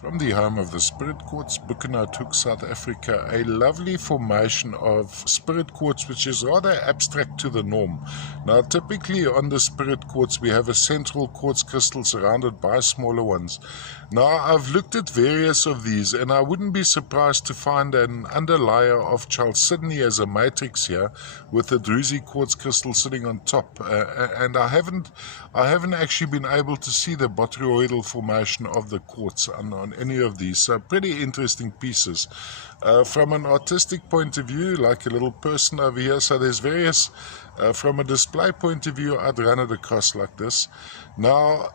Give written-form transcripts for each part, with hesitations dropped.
From the home of the Spirit Quartz, Buchenhout, South Africa, a lovely formation of Spirit Quartz which is rather abstract to the norm. Now typically on the Spirit Quartz we have a central quartz crystal surrounded by smaller ones. Now I've looked at various of these and I wouldn't be surprised to find an underlayer of chalcedony as a matrix here with a druzy quartz crystal sitting on top, and I haven't actually been able to see the botryoidal formation of the quartz on any of these, so pretty interesting pieces. From an artistic point of view, like a little person over here, so there's various, from a display point of view, I'd run it across like this. Now,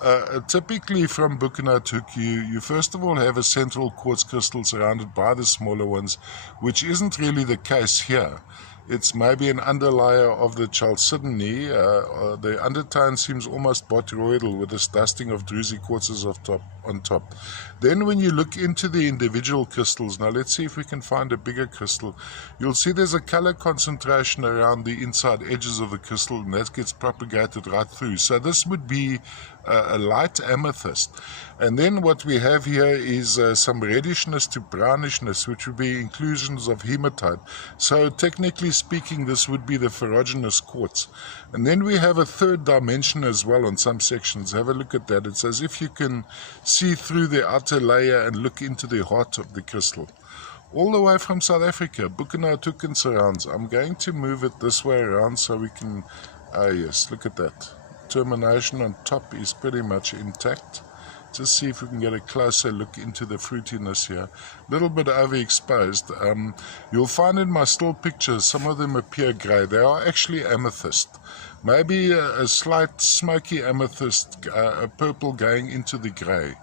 typically from Buchenhout, you first of all have a central quartz crystal surrounded by the smaller ones, which isn't really the case here. It's maybe an underlayer of the chalcedony. The undertone seems almost botryoidal with this dusting of druzy quartzes on top. Then when you look into the individual crystals, now let's see if we can find a bigger crystal, you'll see there's a color concentration around the inside edges of the crystal, and that gets propagated right through. So this would be a light amethyst. And then what we have here is some reddishness to brownishness, which would be inclusions of hematite. So technically speaking, this would be the ferruginous quartz. And then we have a third dimension as well on some sections. Have a look at that. It's as if you can see through the outer layer and look into the heart of the crystal. All the way from South Africa, Buchenhout and surrounds. I'm going to move it this way around so we can, yes, look at that. Termination on top is pretty much intact. Just see if we can get a closer look into the fruitiness here. A little bit overexposed. You'll find in my still pictures, some of them appear grey. They are actually amethyst. Maybe a slight smoky amethyst, a purple going into the grey.